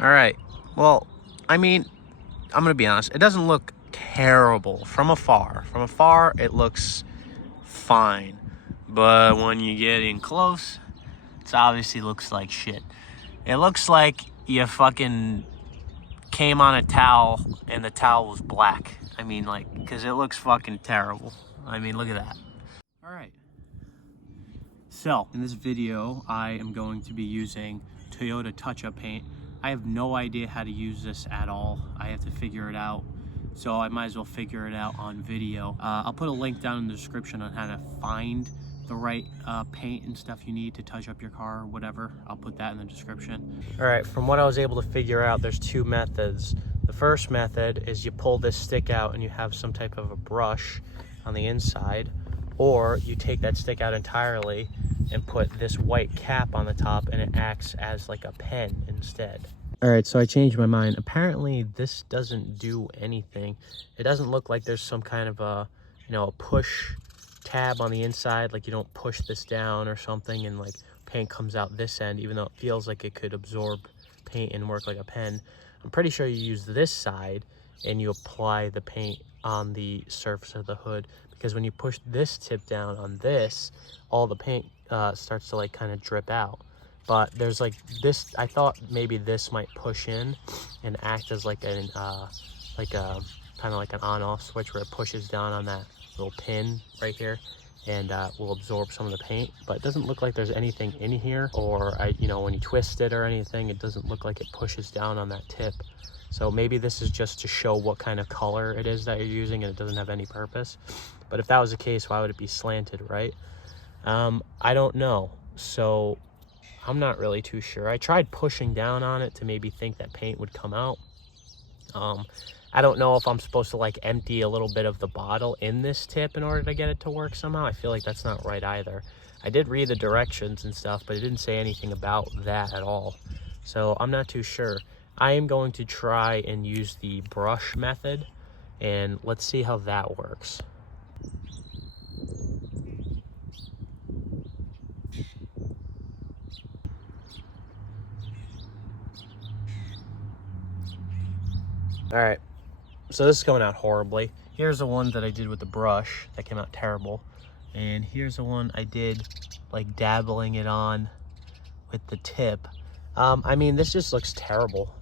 All right. Well, I mean, I'm going to be honest. It doesn't look terrible from afar. From afar, it looks fine. But when you get in close, it obviously looks like shit. It looks like you fucking came on a towel and the towel was black. I mean, like, because it looks fucking terrible. I mean, look at that. All right. So, in this video, I am going to be using Toyota touch-up paint. I have no idea how to use this at all. I have to figure it out. So I might as well figure it out on video. I'll put a link down in the description on how to find the right paint and stuff you need to touch up your car or whatever. I'll put that in the description. All right, from what I was able to figure out, there's two methods. The first method is you pull this stick out and you have some type of a brush on the inside, or you take that stick out entirely and put this white cap on the top and it acts as like a pen instead. All right, so I changed my mind. Apparently this doesn't do anything. It doesn't look like there's some kind of a, a push tab on the inside, like you don't push this down or something and like paint comes out this end, even though it feels like it could absorb paint and work like a pen. I'm pretty sure you use this side and you apply the paint on the surface of the hood, because when you push this tip down on this, all the paint starts to like kind of drip out. But there's like this, I thought maybe this might push in and act as like an kind of like an on-off switch where it pushes down on that little pin right here and will absorb some of the paint. But it doesn't look like there's anything in here, or when you twist it or anything, it doesn't look like it pushes down on that tip. So maybe this is just to show what kind of color it is that you're using and it doesn't have any purpose. But if that was the case, why would it be slanted, right? I don't know. So I'm not really too sure. I tried pushing down on it to maybe think that paint would come out. I don't know if I'm supposed to like empty a little bit of the bottle in this tip in order to get it to work somehow. I feel like that's not right either. I did read the directions and stuff, but it didn't say anything about that at all. So I'm not too sure. I am going to try and use the brush method, and let's see how that works. All right, so this is coming out horribly. Here's the one that I did with the brush that came out terrible. And here's the one I did like dabbling it on with the tip. I mean, this just looks terrible.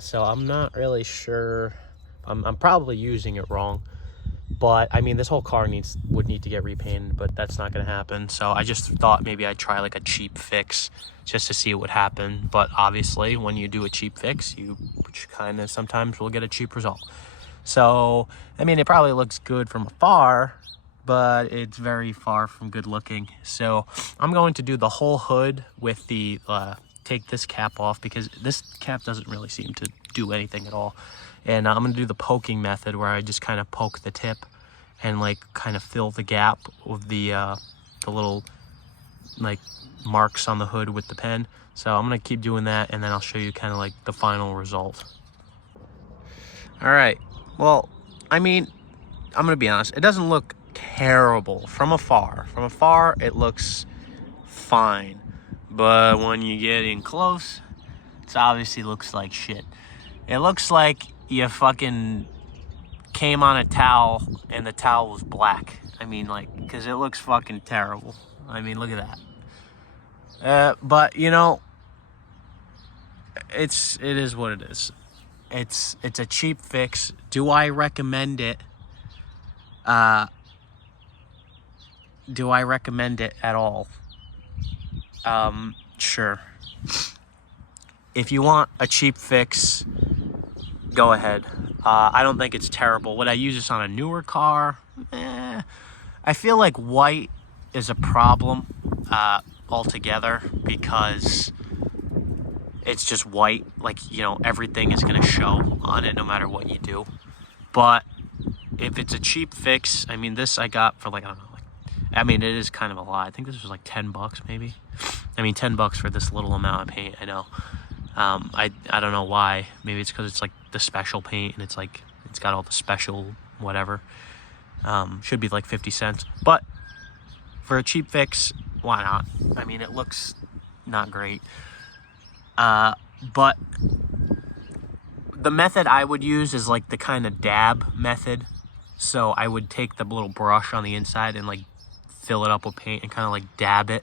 So I'm not really sure. I'm probably using it wrong. But I mean, this whole car would need to get repainted, but that's not gonna happen. So I just thought maybe I'd try like a cheap fix just to see what would happen. But obviously when you do a cheap fix, you kind of sometimes will get a cheap result. So, I mean, it probably looks good from afar, but it's very far from good looking. So I'm going to do the whole hood with the, take this cap off, because this cap doesn't really seem to do anything at all. And I'm gonna do the poking method where I just kind of poke the tip and like kind of fill the gap with the little like marks on the hood with the pen. So I'm gonna keep doing that, and then I'll show you kind of like the final result. All right, well, I mean, I'm gonna be honest, it doesn't look terrible from afar. From afar, it looks fine. But when you get in close, it obviously looks like shit. It looks like you fucking came on a towel and the towel was black. I mean, like, because it looks fucking terrible. I mean, look at that. But it is what it is. It's a cheap fix. Do I recommend it? Do I recommend it at all? Sure. If you want a cheap fix, go ahead. I don't think it's terrible. Would I use this on a newer car? I feel like white is a problem altogether, because it's just white. Like, everything is going to show on it no matter what you do. But if it's a cheap fix, I mean, this I got for like, I don't know. I mean, it is kind of a lot. I think this was like $10 maybe. I mean, $10 for this little amount of paint, I know. I don't know why. Maybe it's because it's like the special paint and it's like, it's got all the special whatever. Should be like 50 cents. But for a cheap fix, why not? I mean, it looks not great. But The method I would use is like the kind of dab method. So I would take the little brush on the inside and like fill it up with paint and kind of like dab it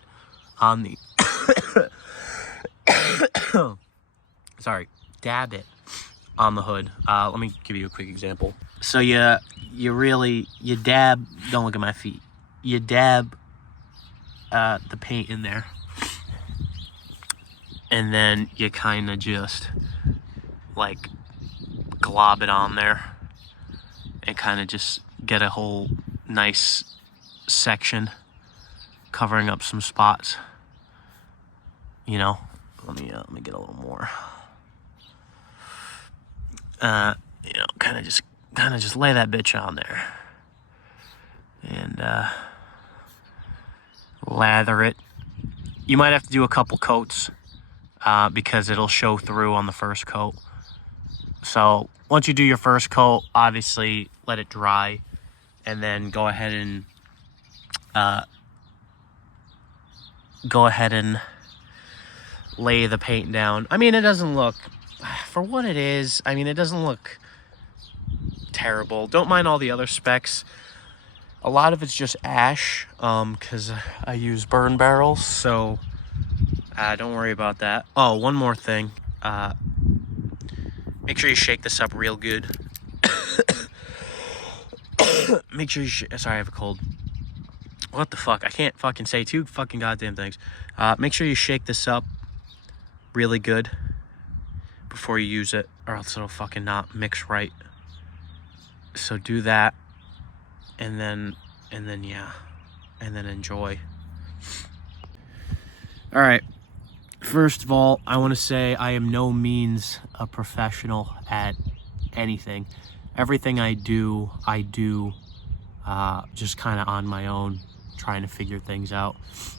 on the sorry, dab it on the hood. Let me give you a quick example. So you dab, don't look at my feet. You dab the paint in there. And then you kind of just like glob it on there and kind of just get a whole nice section covering up some spots. You know, let me get a little more. You know, kind of just lay that bitch on there and lather it. You might have to do a couple coats because it'll show through on the first coat. So once you do your first coat, obviously let it dry, and then go ahead and lay the paint down. I mean, it doesn't look, for what it is, I mean, it doesn't look terrible. Don't mind all the other specs. A lot of it's just ash, because I use burn barrels, so don't worry about that. Oh, one more thing. Make sure you shake this up real good. Make sure you sorry, I have a cold. What the fuck? I can't fucking say two fucking goddamn things. Make sure you shake this up really good before you use it, or else it'll fucking not mix right. So do that, and then yeah, and then enjoy. All right. First of all, I want to say I am no means a professional at anything. Everything I do just kind of on my own, trying to figure things out.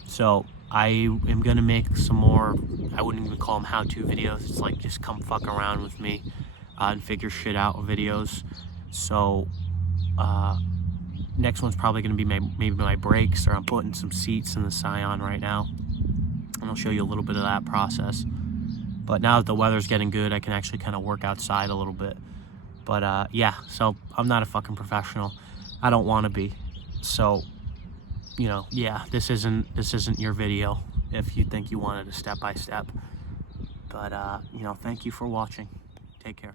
So I am going to make some more, I wouldn't even call them how-to videos. It's like just come fuck around with me and figure shit out videos. So next one's probably going to be maybe my brakes, or I'm putting some seats in the Scion right now. And I'll show you a little bit of that process. But now that the weather's getting good, I can actually kind of work outside a little bit. But yeah, so I'm not a fucking professional. I don't want to be. So, you know, yeah, this isn't your video if you think you wanted a step-by-step. But you know, thank you for watching. Take care.